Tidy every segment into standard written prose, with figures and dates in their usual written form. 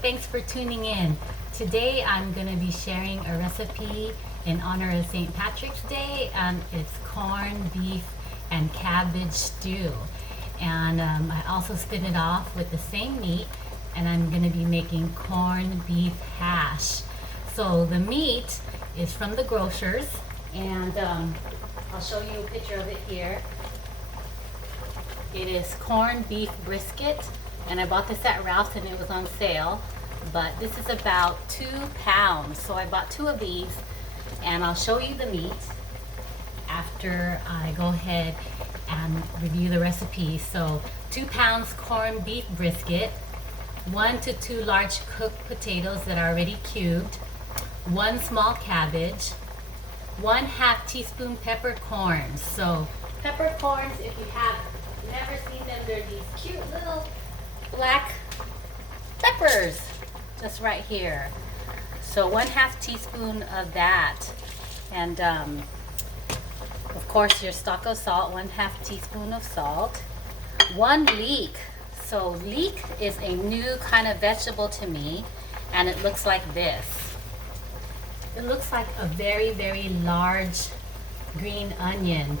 Thanks for tuning in. Today I'm going to be sharing a recipe in honor of St. Patrick's Day, and it's corned beef and cabbage stew. And I also spin it off with the same meat, and I'm going to be making corned beef hash. So the meat is from the grocers, and I'll show you a picture of it here. It is corned beef brisket, and I bought this at Ralph's and it was on sale, but this is about 2 pounds. So I bought 2 of these, and I'll show you the meat after I go ahead and review the recipe. So 2 pounds corned beef brisket, 1 to 2 large cooked potatoes that are already cubed, 1 small cabbage, 1/2 teaspoon peppercorns. So peppercorns, if you have never seen them, they're these cute little black peppers just right here. So 1/2 teaspoon of that, and of course your stock of salt, 1/2 teaspoon of salt, 1 leek. So leek is a new kind of vegetable to me, and it looks like this. It looks like a very, very large green onion.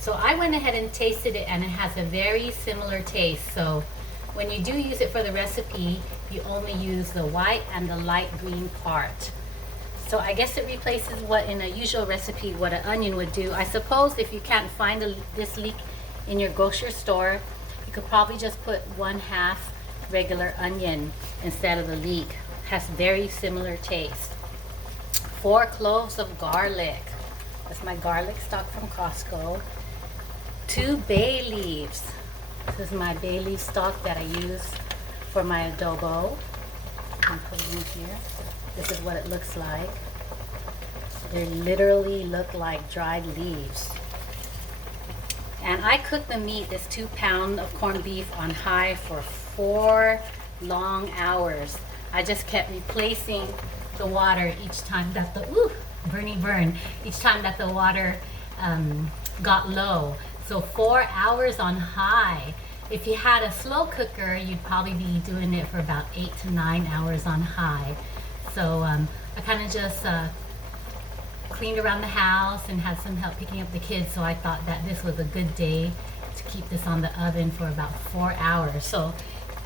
So I went ahead and tasted it, and it has a very similar taste. So when you do use it for the recipe, you only use the white and the light green part. So I guess it replaces what in a usual recipe, what an onion would do. I suppose if you can't find this leek in your grocery store, you could probably just put 1/2 regular onion instead of the leek. It has very similar taste. 4 cloves of garlic. That's my garlic stock from Costco. 2 bay leaves. This is my bay leaf stock that I use for my adobo. I'm putting it here. This is what it looks like. They literally look like dried leaves. And I cooked the meat, this 2 pound of corned beef, on high for 4 long hours. I just kept replacing the water each time that the each time that the water got low. So 4 hours on high. If you had a slow cooker, you'd probably be doing it for about 8 to 9 hours on high. So I kind of just cleaned around the house and had some help picking up the kids, so I thought that this was a good day to keep this on the oven for about 4 hours. So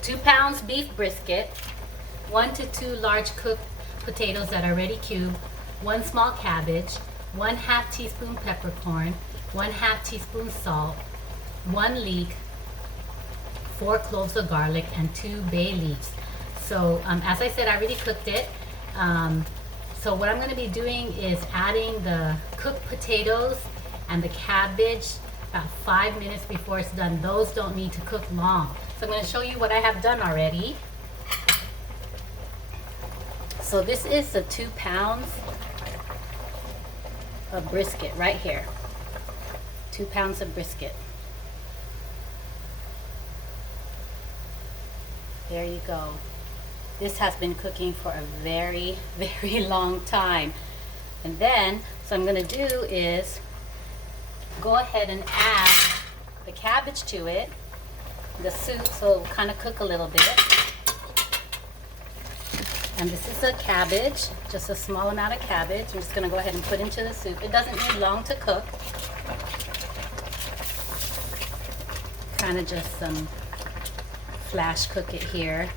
2 pounds beef brisket, 1 to 2 large cooked potatoes that are already cubed, 1 small cabbage, 1/2 teaspoon peppercorn, 1/2 teaspoon salt, 1 leek, 4 cloves of garlic, and 2 bay leaves. So as I said, I already cooked it. So what I'm going to be doing is adding the cooked potatoes and the cabbage about 5 minutes before it's done. Those don't need to cook long. So I'm going to show you what I have done already. So this is the 2 pounds of brisket right here. 2 pounds of brisket. There you go. This has been cooking for a very, very long time. And then, so I'm going to do is go ahead and add the cabbage to it, the soup, so it will kind of cook a little bit. And this is a cabbage, just a small amount of cabbage. I'm just going to go ahead and put into the soup. It doesn't need long to cook. Kind of just some flash cook it here.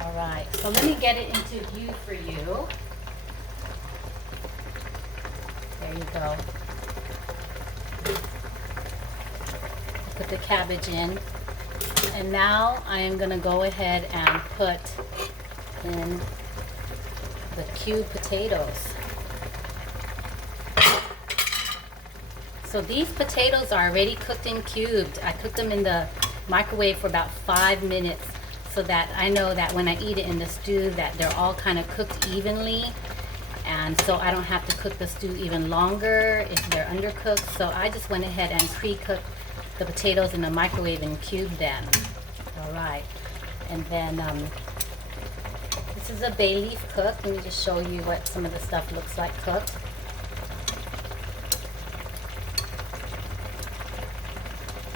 All right, so let me get it into view for you. There you go. Put the cabbage in. And now I am going to go ahead and put in the cubed potatoes. So these potatoes are already cooked and cubed. I cooked them in the microwave for about 5 minutes so that I know that when I eat it in the stew that they're all kind of cooked evenly. And so I don't have to cook the stew even longer if they're undercooked. So I just went ahead and pre-cooked the potatoes in the microwave and cubed them. All right, and then this is a bay leaf cooked. Let me just show you what some of the stuff looks like cooked.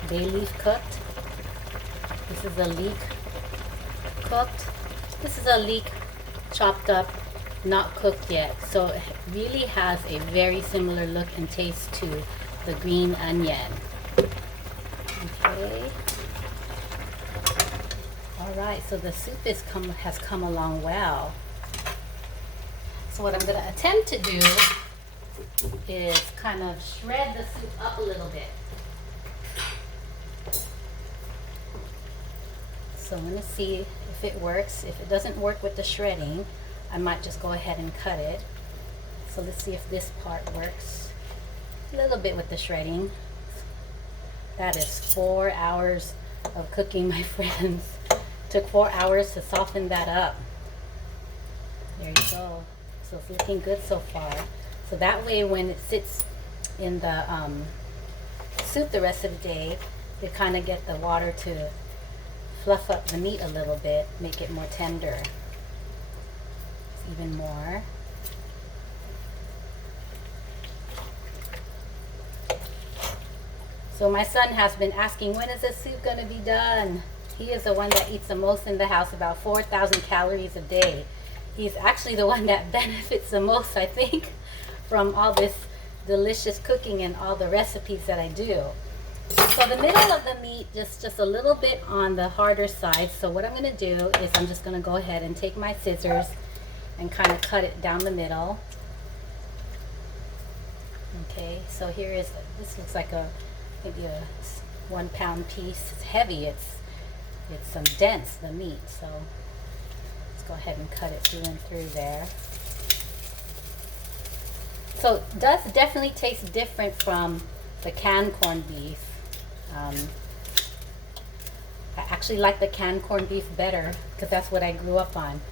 Bay leaf cooked. This is a leek cooked. This is a leek chopped up, not cooked yet. So it really has a very similar look and taste to the green onion. Okay. All right, so the soup has come along well. So what I'm going to attempt to do is kind of shred the soup up a little bit. So I'm going to see if it works. If it doesn't work with the shredding, I might just go ahead and cut it. So let's see if this part works a little bit with the shredding. That is 4 hours of cooking, my friends. Took 4 hours to soften that up. There you go. So it's looking good so far. So that way when it sits in the soup the rest of the day, you kind of get the water to fluff up the meat a little bit, make it more tender. Even more. So my son has been asking, when is this soup going to be done? He is the one that eats the most in the house, about 4,000 calories a day. He's actually the one that benefits the most, I think, from all this delicious cooking and all the recipes that I do. So the middle of the meat just a little bit on the harder side. So what I'm going to do is I'm just going to go ahead and take my scissors and kind of cut it down the middle. Okay, so here is, this looks like maybe a 1 pound piece. It's heavy, it's dense, the meat, so let's go ahead and cut it through and through there. So it does definitely taste different from the canned corned beef. I actually like the canned corned beef better because that's what I grew up on.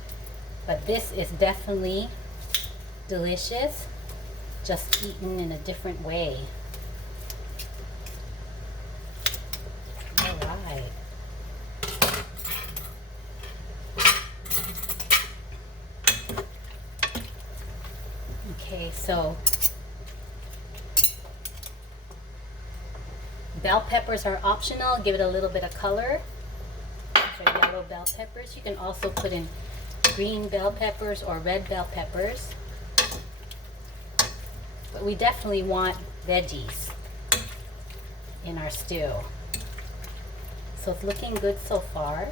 But this is definitely delicious, just eaten in a different way. All right. Okay, so bell peppers are optional. Give it a little bit of color. These are yellow bell peppers. You can also put in green bell peppers or red bell peppers. But we definitely want veggies in our stew. So it's looking good so far.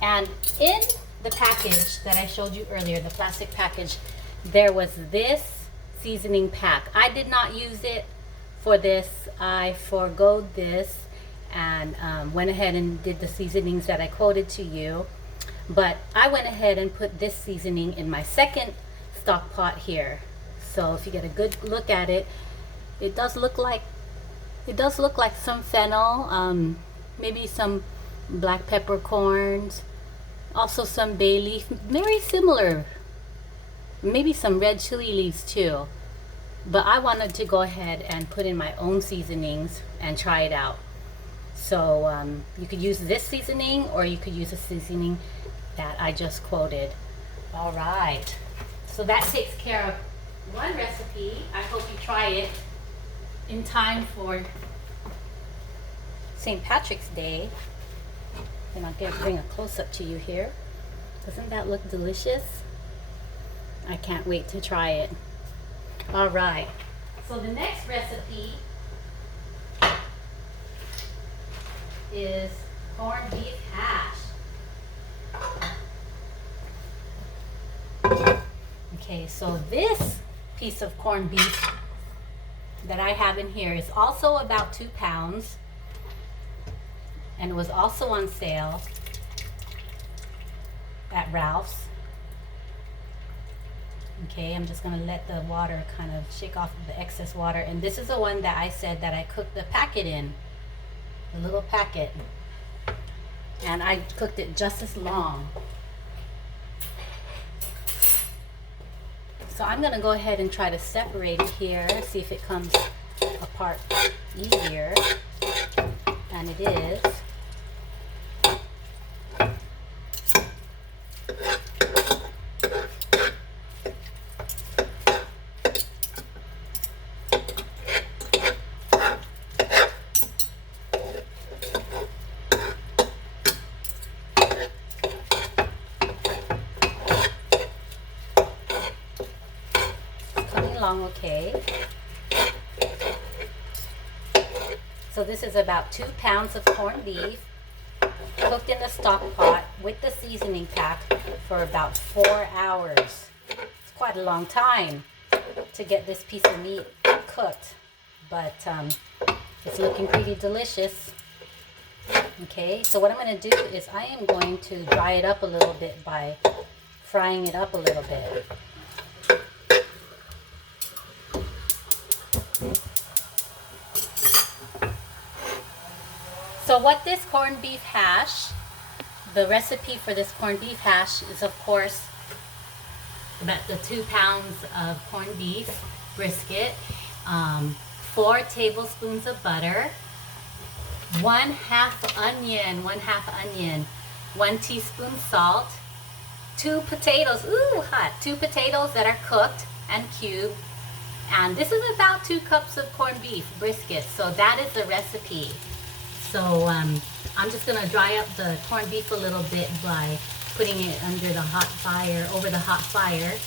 And in the package that I showed you earlier, the plastic package, there was this seasoning pack. I did not use it for this. I forgoed this and went ahead and did the seasonings that I quoted to you. But I went ahead and put this seasoning in my second stock pot here. So if you get a good look at it, it does look like some fennel, maybe some black peppercorns, also some bay leaf, very similar, maybe some red chili leaves too. But I wanted to go ahead and put in my own seasonings and try it out. So you could use this seasoning or you could use a seasoning that I just quoted. All right, so that takes care of one recipe. I hope you try it in time for St. Patrick's Day. And I'm going to bring a close-up to you here. Doesn't that look delicious? I can't wait to try it. All right, so the next recipe is corned beef hash. Okay, so this piece of corned beef that I have in here is also about 2 pounds. And it was also on sale at Ralph's. Okay, I'm just going to let the water kind of shake off the excess water. And this is the one that I said that I cooked the packet in, the little packet. And I cooked it just as long. So I'm going to go ahead and try to separate it here, see if it comes apart easier. And it is. Okay. So this is about 2 pounds of corned beef cooked in a stock pot with the seasoning pack for about 4 hours. It's quite a long time to get this piece of meat cooked, but it's looking pretty delicious. Okay, so what I'm going to do is I am going to dry it up a little bit by frying it up a little bit. So what this corned beef hash, the recipe for this corned beef hash is of course about the 2 pounds of corned beef brisket, 4 tablespoons of butter, 1/2 onion, 1 teaspoon salt, 2 potatoes, ooh hot, 2 potatoes that are cooked and cubed, and this is about 2 cups of corned beef brisket. So that is the recipe. So I'm just going to dry up the corned beef a little bit by putting it under the hot fire, over the hot fire,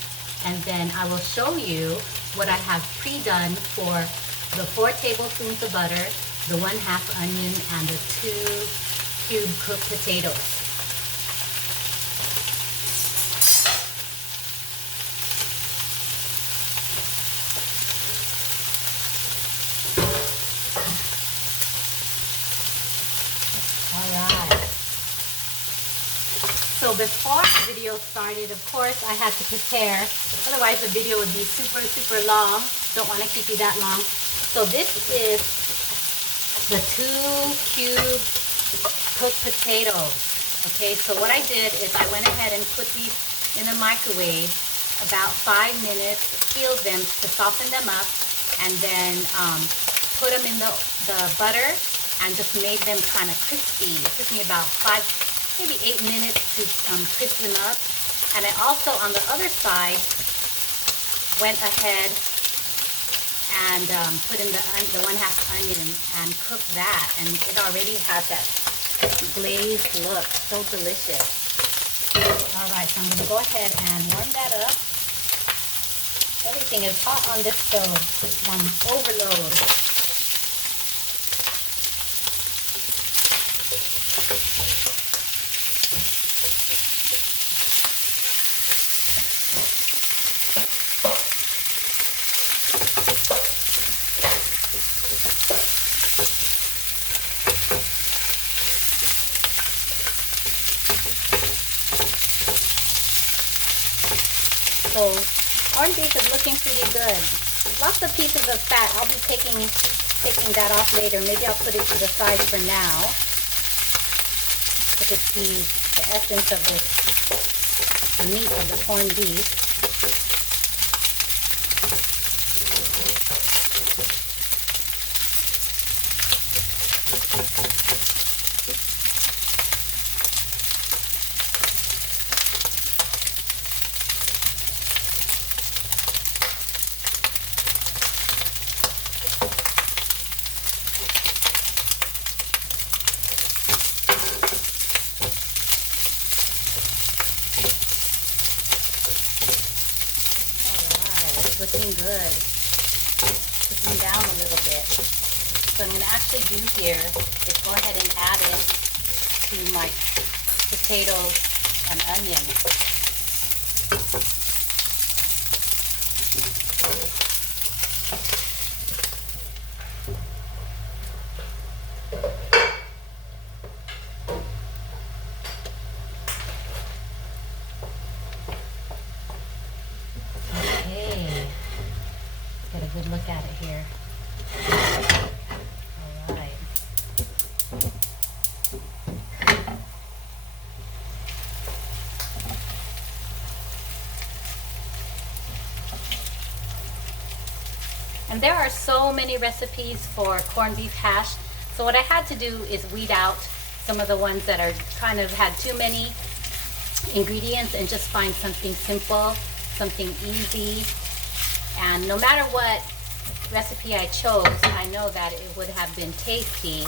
and then I will show you what I have pre-done for the 4 tablespoons of butter, the 1/2 onion, and the 2 cube cooked potatoes. Alright. So before the video started, of course, I had to prepare. Otherwise, the video would be super, super long. Don't want to keep you that long. So this is the 2 cube cooked potatoes. Okay, so what I did is I went ahead and put these in the microwave about 5 minutes, peeled them to soften them up, and then put them in the butter and just made them kind of crispy. It took me about 5, maybe 8 minutes to crisp them up. And I also, on the other side, went ahead and put in the 1/2 onion and cooked that. And it already has that glazed look. So delicious. Alright, so I'm going to go ahead and warm that up. Everything is hot on this stove. It's on overload. So corned beef is looking pretty good. Lots of pieces of fat. I'll be taking that off later. Maybe I'll put it to the side for now. You can see the essence of the meat of the corned beef. Looking good. Cooking down a little bit. So I'm going to actually do here is go ahead and add it to my potatoes and onions. Get a good look at it here. All right. And there are so many recipes for corned beef hash. So what I had to do is weed out some of the ones that are kind of had too many ingredients and just find something simple, something easy. And no matter what recipe I chose, I know that it would have been tasty,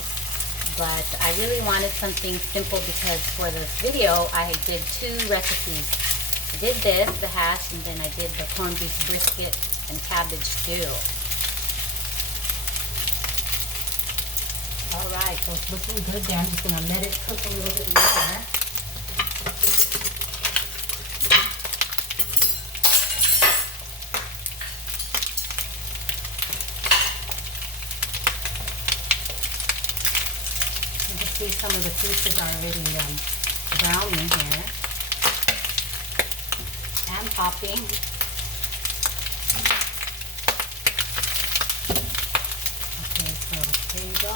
but I really wanted something simple because for this video, I did 2 recipes. I did this, the hash, and then I did the corned beef brisket and cabbage too. All right, so it's looking good there. I'm just gonna let it cook a little bit more. You can see some of the pieces are already browning here and popping. Okay, so there you go.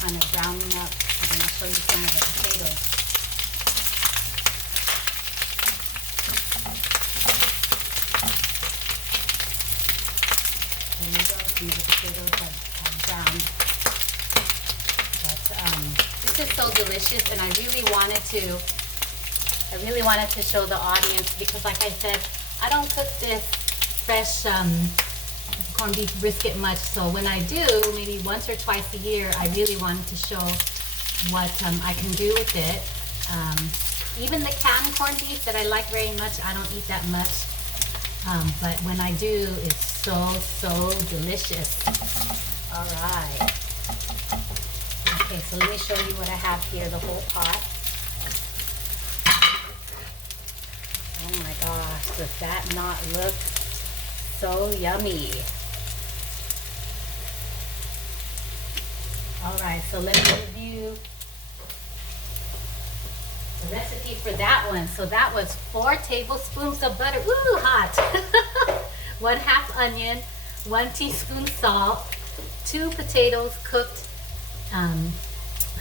Kind of browning up. I'm going to show you some of the potatoes. There you go. Some of the potatoes have browned. This is so delicious, and I really wanted to show the audience because, like I said, I don't cook this fresh corned beef brisket much. So when I do, maybe once or twice a year, I really wanted to show what I can do with it. Even the canned corned beef that I like very much, I don't eat that much. But when I do, it's so delicious. All right. Okay, so let me show you what I have here, the whole pot. Oh my gosh, does that not look so yummy? All right, so let me review the recipe for that one. So that was 4 tablespoons of butter. Ooh, hot. 1/2 onion, 1 teaspoon salt, 2 potatoes cooked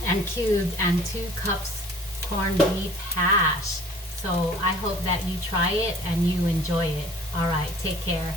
and cubed, and 2 cups corned beef hash. So I hope that you try it and you enjoy it. All right, take care.